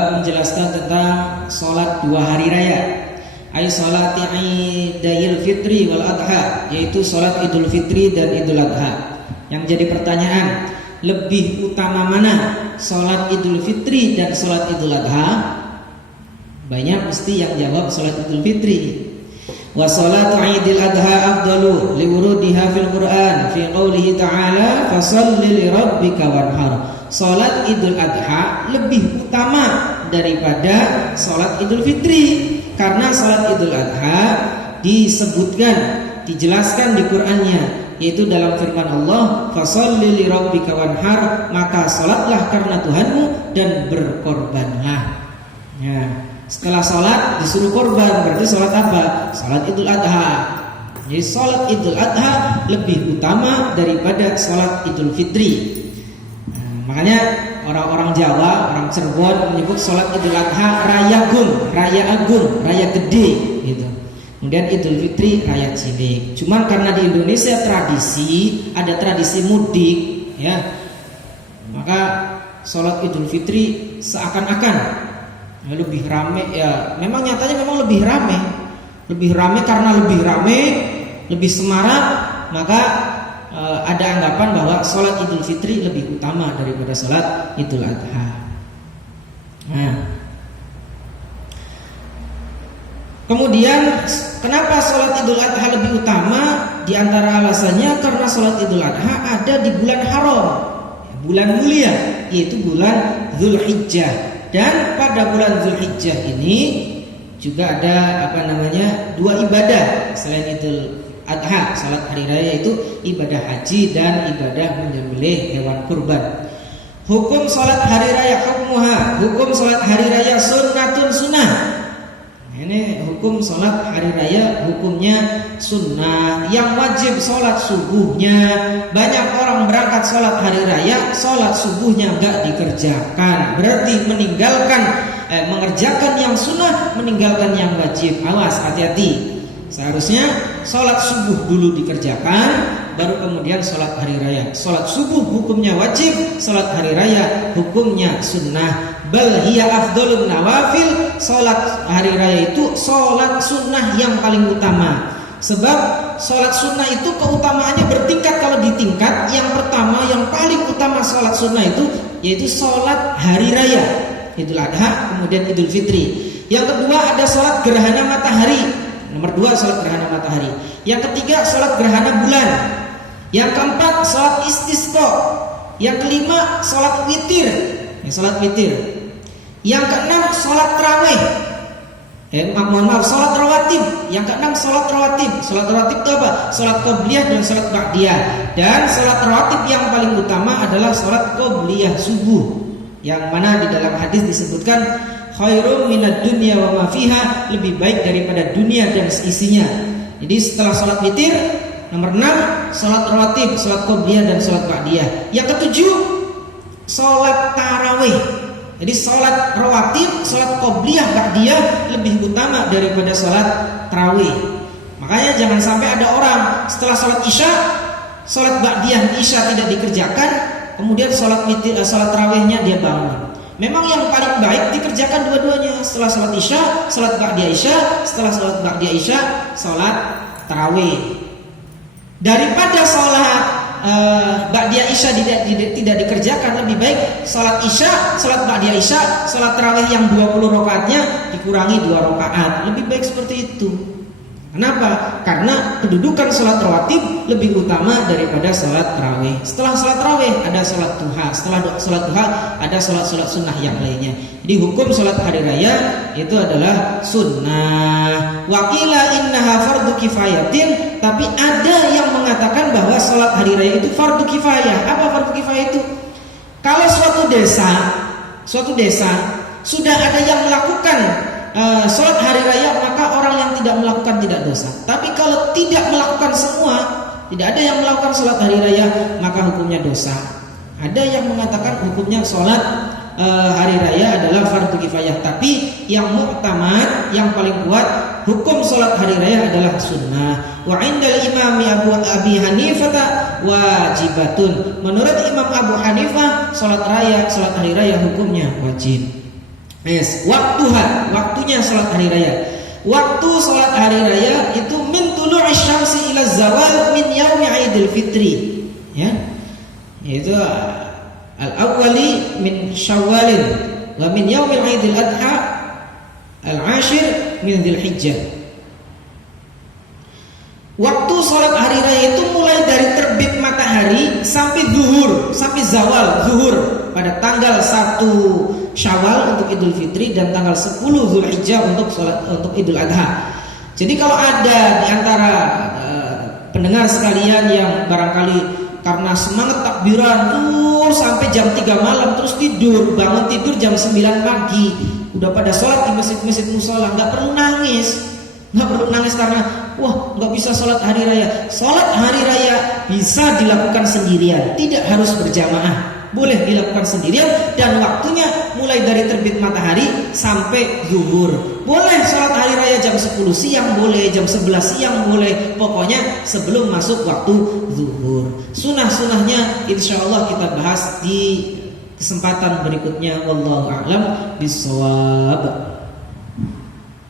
bab menjelaskan tentang sholat 2 hari raya, ay sholati Idul Fitri wal Adha, yaitu sholat Idul Fitri dan Idul Adha. Yang jadi pertanyaan, lebih utama mana sholat Idul Fitri dan sholat Idul Adha? Banyak mesti yang jawab sholat Idul Fitri. Wa sholatu Idul Adha afdalu liwurudiha fil Quran fi qoulihi ta'ala fasholli li rabbika wanhar. Sholat Idul Adha lebih utama daripada sholat Idul Fitri, karena sholat Idul Adha disebutkan, dijelaskan di Qur'annya, yaitu dalam firman Allah, fasholli li rabbika wanhar, maka sholatlah karena Tuhanmu dan berkorbanlah. Ya, setelah sholat disuruh korban, berarti sholat apa? Sholat Idul Adha. Jadi sholat Idul Adha lebih utama daripada sholat Idul Fitri. Makanya orang-orang Jawa, orang Cirebon menyebut sholat Idul Adha raya agung, raya gede gitu. Kemudian Idul Fitri raya cilik. Cuman karena di Indonesia ada tradisi mudik, ya, maka sholat Idul Fitri seakan-akan lebih rame. Ya, memang nyatanya memang lebih rame karena lebih rame, lebih semarak, maka ada anggapan bahwa sholat Idul Fitri lebih utama daripada sholat Idul Adha. Nah, kemudian kenapa sholat Idul Adha lebih utama? Di antara alasannya karena sholat Idul Adha ada di bulan haram, bulan mulia, yaitu bulan Dzulhijjah. Dan pada bulan Dzulhijjah ini juga ada dua ibadah selain Idul Adha, salat hari raya, itu ibadah haji dan ibadah menyembelih hewan kurban. Hukum salat hari raya hukmuha, hukum salat hari raya sunnatun sunnah. Ini hukum salat hari raya hukumnya sunnah. Yang wajib salat subuhnya, banyak orang berangkat salat hari raya, salat subuhnya enggak dikerjakan, berarti mengerjakan yang sunnah, meninggalkan yang wajib. Awas, hati-hati. Seharusnya sholat subuh dulu dikerjakan, baru kemudian sholat hari raya. Sholat subuh hukumnya wajib, sholat hari raya hukumnya sunnah. Bal hiya afdhalun nawafil. Sholat hari raya itu sholat sunnah yang paling utama. Sebab sholat sunnah itu keutamaannya bertingkat. Kalau di tingkat yang pertama, yang paling utama sholat sunnah itu yaitu sholat hari raya, Idul Adha, kemudian Idul Fitri. Yang kedua ada sholat gerhana matahari. Nomor 2 sholat gerhana matahari. Yang ketiga sholat gerhana bulan. Yang keempat sholat istisqa. Yang kelima sholat witir. Yang keenam sholat tarawih. Sholat rawatib. Yang keenam sholat rawatib. Sholat rawatib itu apa? Sholat qobliyah dan sholat ba'diyah. Dan sholat rawatib yang paling utama adalah sholat qobliyah subuh, yang mana di dalam hadis disebutkan khairum minad dunya wa ma fiha, lebih baik daripada dunia dan isinya. Jadi setelah sholat witir, nomor 6 sholat rawatib, sholat qobliyah dan sholat ba'diyah. Yang ketujuh sholat tarawih. Jadi sholat rawatib, sholat qobliyah, ba'diyah lebih utama daripada sholat tarawih. Makanya jangan sampai ada orang setelah sholat isya, sholat ba'diyah isya tidak dikerjakan, kemudian sholat witir, sholat tarawihnya dia bangun. Memang yang paling baik dikerjakan dua-duanya. Setelah sholat isya, sholat ba'diyah isya. Setelah sholat ba'diyah isya, sholat tarawih. Daripada sholat ba'diyah isya tidak dikerjakan, lebih baik sholat isya, sholat ba'diyah isya, sholat tarawih yang 20 rakaatnya dikurangi 2 rakaat. Lebih baik seperti itu. Kenapa? Karena kedudukan sholat rawatib lebih utama daripada sholat tarawih. Setelah sholat tarawih ada sholat duha. Setelah sholat duha ada sholat sunnah yang lainnya. Jadi hukum sholat hari raya itu adalah sunnah. Waqila innaha fardu kifayatin. Tapi ada yang mengatakan bahwa sholat hari raya itu fardu kifayah. Apa fardu kifayah itu? Kalau suatu desa sudah ada yang melakukan sholat hari raya, maka orang yang tidak melakukan tidak dosa. Tapi kalau tidak melakukan semua, tidak ada yang melakukan sholat hari raya, maka hukumnya dosa. Ada yang mengatakan hukumnya sholat hari raya adalah fardu kifayah. Tapi yang mu'tamad, yang paling kuat, hukum sholat hari raya adalah sunnah. Wa indal imami Abi Hanifah wajibatun. Menurut Imam Abu Hanifah, sholat hari raya hukumnya wajib. Yes, waktunya salat hari raya. Waktu salat hari raya itu min tulu'i syamsi ila zawal min yaumi Idul Fitri. Ya. Yaitu al-awwali min Syawalin wa min yaumi Idul Adha al-ashir min Dzulhijjah. Waktu salat hari raya itu mulai dari terbit matahari sampai zuhur, sampai zawal, zuhur pada tanggal 1 Syawal untuk Idul Fitri dan tanggal 10 Dzulhijjah untuk Idul Adha. Jadi kalau ada di antara pendengar sekalian yang barangkali karena semangat takbiran sampai jam 3 malam terus tidur, bangun tidur jam 9 pagi, udah pada sholat di masjid-masjid musola, nggak perlu nangis karena wah nggak bisa sholat hari raya. Sholat hari raya bisa dilakukan sendirian, tidak harus berjamaah. Boleh dilakukan sendirian dan waktunya mulai dari terbit matahari sampai zuhur. Boleh sholat hari raya jam 10 siang boleh, jam 11 siang boleh, pokoknya sebelum masuk waktu zuhur. Sunah-sunahnya insyaallah kita bahas di kesempatan berikutnya. Wallahu a'lam bishawab.